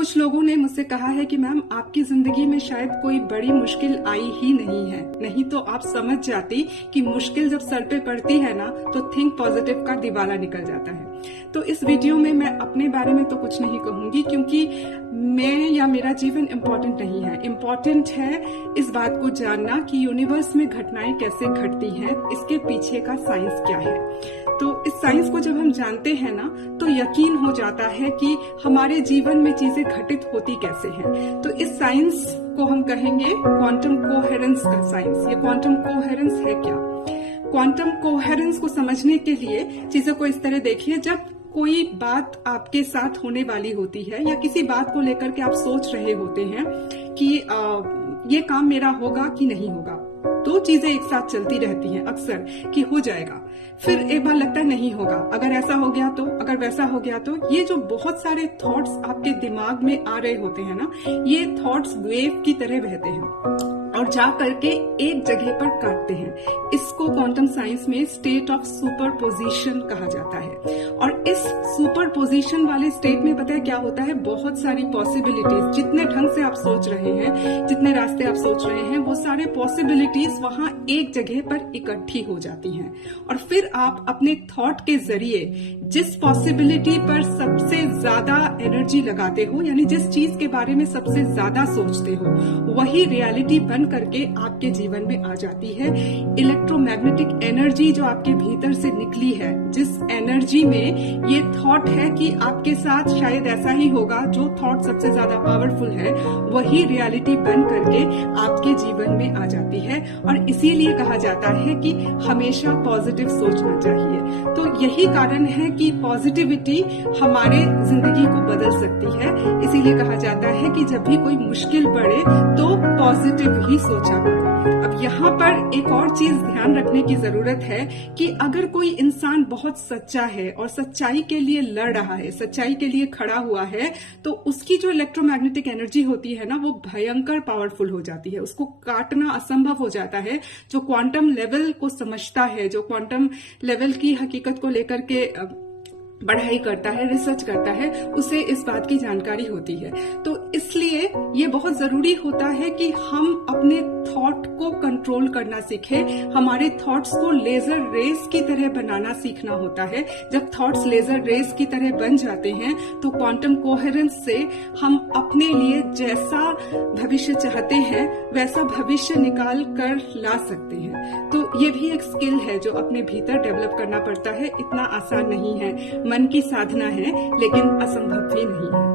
कुछ लोगों ने मुझसे कहा है कि मैम आपकी जिंदगी में शायद कोई बड़ी मुश्किल आई ही नहीं है, नहीं तो आप समझ जाती कि मुश्किल जब सर पे पड़ती है ना तो थिंक पॉजिटिव का दिवाला निकल जाता है। तो इस वीडियो में मैं अपने बारे में तो कुछ नहीं कहूंगी, क्योंकि मैं या मेरा जीवन इम्पोर्टेंट नहीं है। इम्पोर्टेंट है इस बात को जानना कि यूनिवर्स में घटनाएं कैसे घटती हैं, इसके पीछे का साइंस क्या है। तो इस साइंस को जब हम जानते हैं ना तो यकीन हो जाता है कि हमारे जीवन में चीजें घटित होती कैसे हैं। तो इस साइंस को हम कहेंगे क्वांटम कोहेरेंस का साइंस। ये क्वांटम कोहेरेंस है क्या? क्वांटम कोहेरेंस को समझने के लिए चीजों को इस तरह देखिए, जब कोई बात आपके साथ होने वाली होती है या किसी बात को लेकर के आप सोच रहे होते हैं कि ये काम मेरा होगा कि नहीं होगा, दो चीजें एक साथ चलती रहती हैं अक्सर कि हो जाएगा, फिर एक बार लगता है नहीं होगा, अगर ऐसा हो गया तो, अगर वैसा हो गया तो। ये जो बहुत सारे थॉट्स आपके दिमाग में आ रहे होते हैं ना, ये थॉट्स वेव की तरह बहते हैं और जा करके एक जगह पर काटते हैं। इसको क्वांटम साइंस में स्टेट ऑफ सुपरपोजिशन कहा जाता है। और इस सुपरपोजिशन वाले स्टेट में पता है क्या होता है, बहुत सारी पॉसिबिलिटीज, जितने ढंग से आप सोच रहे हैं, जितने रास्ते आप सोच रहे हैं, वो सारे पॉसिबिलिटीज वहां एक जगह पर इकट्ठी हो जाती हैं। और फिर आप अपने थॉट के जरिए जिस पॉसिबिलिटी पर सबसे ज्यादा एनर्जी लगाते हो, यानी जिस चीज के बारे में सबसे ज्यादा सोचते हो, वही रियलिटी बन करके आपके जीवन में आ जाती है। इलेक्ट्रोमैग्नेटिक एनर्जी जो आपके भीतर से निकली है, जिस एनर्जी में ये थॉट है कि आपके साथ शायद ऐसा ही होगा, जो थॉट सबसे ज्यादा पावरफुल है, वही रियलिटी बन करके आपके जीवन में आ जाती है। और इसीलिए कहा जाता है कि हमेशा पॉजिटिव सोचना चाहिए। तो यही कारण है कि पॉजिटिविटी हमारे जिंदगी को बदल सकती है। इसीलिए कहा जाता है कि जब भी कोई मुश्किल पड़े तो पॉजिटिव ही सोचा करो। अब यहाँ पर एक और चीज ध्यान रखने की जरूरत है कि अगर कोई इंसान बहुत सच्चा है और सच्चाई के लिए लड़ रहा है, सच्चाई के लिए खड़ा हुआ है, तो उसकी जो इलेक्ट्रोमैग्नेटिक एनर्जी होती है ना, वो भयंकर पावरफुल हो जाती है। उसको काटना असंभव हो जाता है। जो क्वांटम लेवल को समझता है, जो क्वांटम लेवल की हकीकत को लेकर के पढ़ाई करता है, रिसर्च करता है, उसे इस बात की जानकारी होती है। तो इसलिए ये बहुत जरूरी होता है कि हम अपने थॉट को कंट्रोल करना सीखें। हमारे थॉट्स को लेजर रेस की तरह बनाना सीखना होता है। जब थॉट्स लेजर रेस की तरह बन जाते हैं तो क्वांटम कोहेरेंस से हम अपने लिए जैसा भविष्य चाहते हैं वैसा भविष्य निकाल कर ला सकते हैं। तो ये भी एक स्किल है जो अपने भीतर डेवलप करना पड़ता है। इतना आसान नहीं है, मन की साधना है, लेकिन असंभव भी नहीं है।